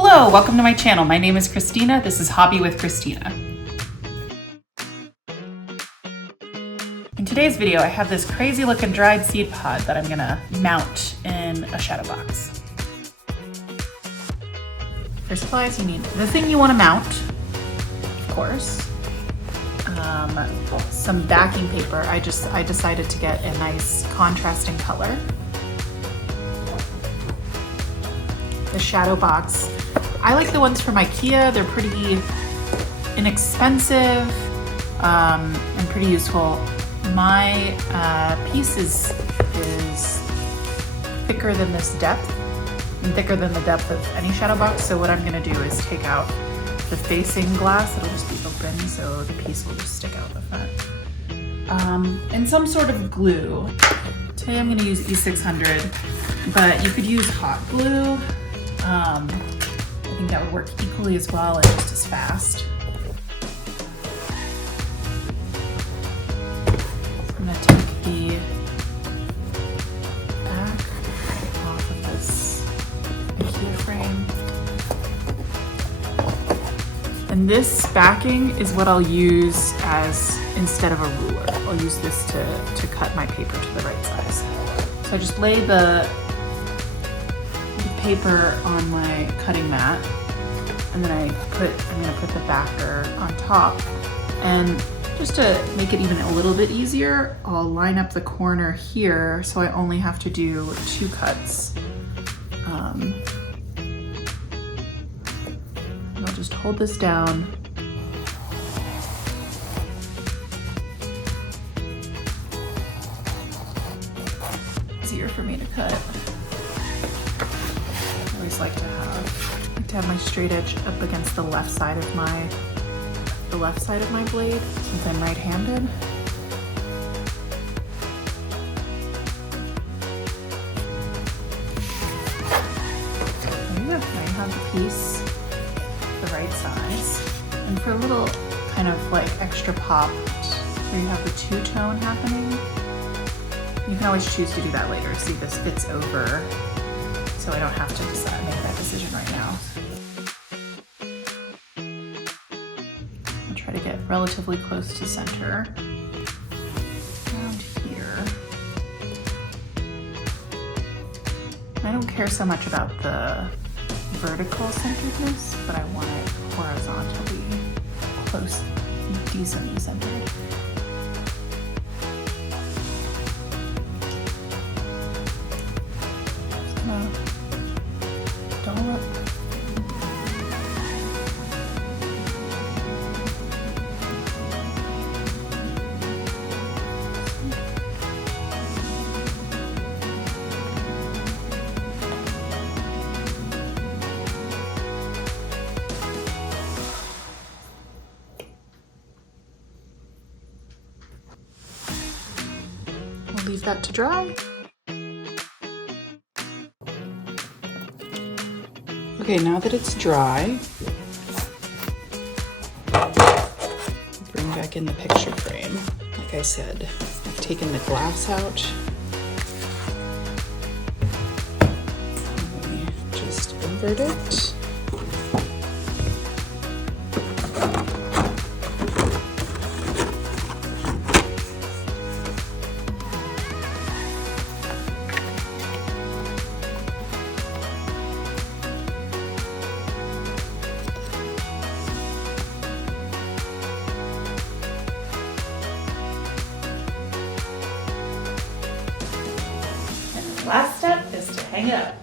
Hello, welcome to my channel. My name is Christina. This is Hobby with Christina. In today's video, I have this crazy looking dried seed pod that I'm gonna mount in a shadow box. For supplies, you need the thing you want to mount, of course. Some backing paper. I decided to get a nice contrasting color. The shadow box. I like the ones from Ikea. They're pretty inexpensive and pretty useful. My piece is thicker than this depth and thicker than the depth of any shadow box. So what I'm gonna do is take out the facing glass. It'll just be open, so the piece will just stick out the front. And some sort of glue. Today I'm gonna use E600, but you could use hot glue. I think that would work equally as well and just as fast. I'm gonna take the back off of this Ikea frame. And this backing is what I'll use as instead of a ruler. I'll use this to cut my paper to the right size. So I just lay the paper on my cutting mat, and then I'm gonna put the backer on top. And just to make it even a little bit easier, I'll line up the corner here so I only have to do 2 cuts. And I'll just hold this down. Easier for me to cut. I always like to have my straight edge up against the left side of my blade since I'm right-handed. There you go. Now you have the piece the right size. And for a little kind of like extra pop where you have the two-tone happening, you can always choose to do that later. See, this fits over, so I don't have to make that decision right now. I'll try to get relatively close to center. Around here. I don't care so much about the vertical centeredness, but I want it horizontally close, decently centered. We'll leave that to dry. Okay, now that it's dry, bring back in the picture frame. Like I said, I've taken the glass out. Let me just invert it. Last step is to hang it up.